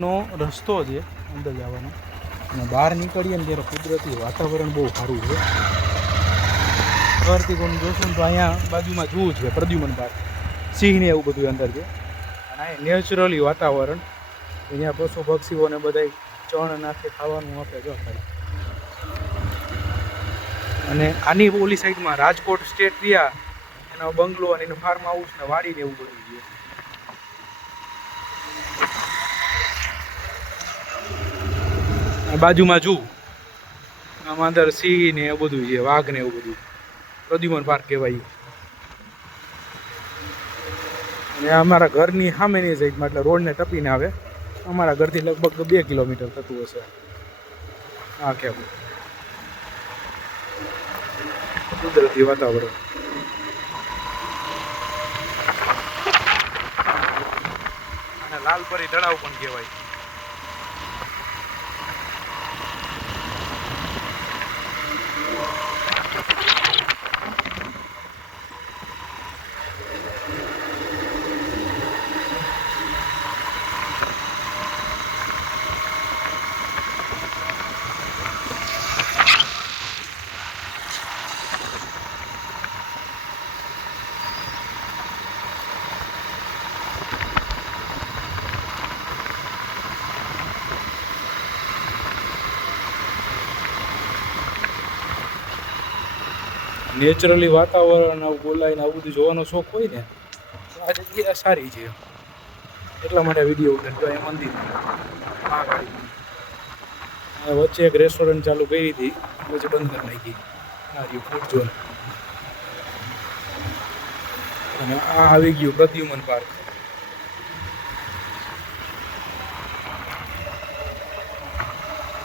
નો રસ્તો છે અંદર જવાનો અને બહાર નીકળીએ ને ત્યારે કુદરતી વાતાવરણ બહુ સારું છે. ઘરથી કોણ જોશું તો અહીંયા બાજુમાં જોવું છે પ્રદ્યુમન પાર્ક, સિંહ ને એવું બધું અંદર છે. અને અહીંયા નેચરલી વાતાવરણ, અહીંયા પશુ પક્ષીઓને બધા ચણ નાખે, ખાવાનું આપે જો ખાલી. અને આની ઓલી સાઈડમાં રાજકોટ સ્ટેટ રહ્યા એનો બંગલો અને એનું ફાર્મ હાઉસ ને વાડી ને એવું બધું છે. બાજુમાં જુઓ આમાં અંદર સિંહ ને એવું બધું છે, વાઘ ને એવું બધું. પ્રદ્યુમન પાર્ક કહેવાય. અને અમારા ઘરની સામેની સાઈડમાં એટલે રોડને ટપીને આવે. અમારા ઘરથી લગભગ 2 કિલોમીટર થતું હશે. હા કેવું કુદરતી વાતાવરણ. અને લાલપરી તળાવ પણ કહેવાય. નેચરલી વાતાવરણ આવું બોલાઈને આવું બધું જોવાનો શોખ હોય ને તો આ જગ્યા સારી છે. એટલા માટે વિડીયો ઉતાર્યો. એ મંદિર વચ્ચે એક રેસ્ટોરન્ટ ચાલુ કરી હતી, પછી બંધ કરી નાખી. આ રહ્યું ફૂડ ઝોન. અને આ આવી ગયું પ્રદ્યુમન પાર્ક.